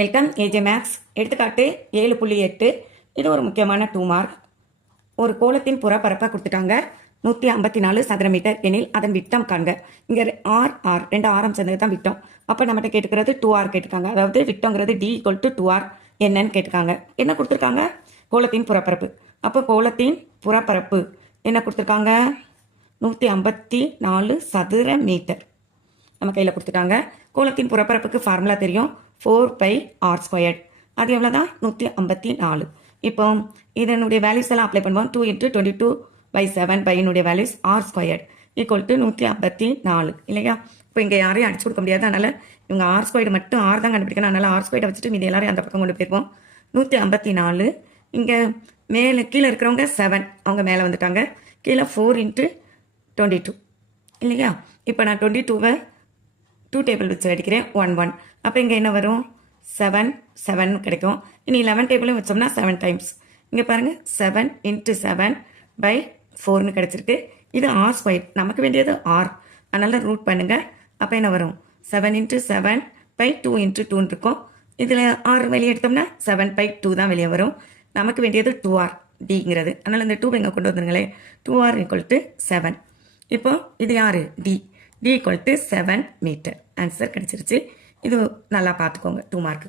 Welcome AJ maths. எடுத்துக்காட்டு 7.8. இது ஒரு முக்கியமான 2 மார்க். ஒரு கோளத்தின் புறப்பரப்பை கொடுத்துட்டாங்க. 154 சதுர மீட்டர் எனில் அதன் விட்டம் காண்க. இங்கே ஆர் ரெண்டு ஆரம் சேர்ந்தது தான் விட்டம். அப்போ நம்மகிட்ட கேட்டுக்கிறது 2r கேட்டிருக்காங்க. அதாவது விட்டங்கிறது d = 2r என்னன்னு கேட்டிருக்காங்க. என்ன கொடுத்துருக்காங்க? கோளத்தின் புறப்பரப்பு. அப்போ கோளத்தின் புறப்பரப்பு என்ன கொடுத்துருக்காங்க? 154 சதுர மீட்டர் நம்ம கையில் கொடுத்துட்டாங்க. கோளத்தின் புறப்பரப்புக்கு ஃபார்முலா தெரியும், 4πr². அது எவ்வளோதான்? 154. இப்போ இதனுடைய வேல்யூஸ் எல்லாம் அப்ளை பண்ணுவோம். 2 × 22/7 பையனுடைய வேல்யூஸ் r² = 154 இல்லையா? இப்போ இங்கே யாரையும் அடிச்சு கொடுக்க முடியாது. அதனால் இவங்க r² மட்டும் r தான் கண்டுபிடிக்கணும். அதனால் r² வச்சுட்டு மீதி எல்லாரையும் அந்த பக்கம் கொண்டு போயிருப்போம். 154. இங்கே மேலே கீழே இருக்கிறவங்க 7, அவங்க மேலே வந்துட்டாங்க. கீழே 4 × 22 இல்லையா? இப்போ நான் 22வை 2 டேபிள் வச்சு அடிக்கிறேன். 1 1. அப்போ இங்கே என்ன வரும்? 7 7 கிடைக்கும். இனி 11 டேபிளும் வச்சோம்னா 7 டைம்ஸ். இங்கே பாருங்கள், 7 × 7/4 கிடைச்சிருக்கு. இது r². நமக்கு வேண்டியது r. அதனால ரூட் பண்ணுங்கள். அப்போ என்ன வரும்? 7 × 7/2 × 2 இருக்கும். இதில் r வெளியே எடுத்தோம்னா 7/2 தான் வெளியே வரும். நமக்கு வேண்டியது 2r டிங்கிறது. அதனால் இந்த 2 இங்கே கொண்டு வந்துருங்களே. 2r = 7. இப்போ இது யார்? d. d = 7 metre. ஆன்சர் கிடைச்சிருச்சு. இது நல்லா பார்த்துக்கோங்க. 2 மார்க்கு.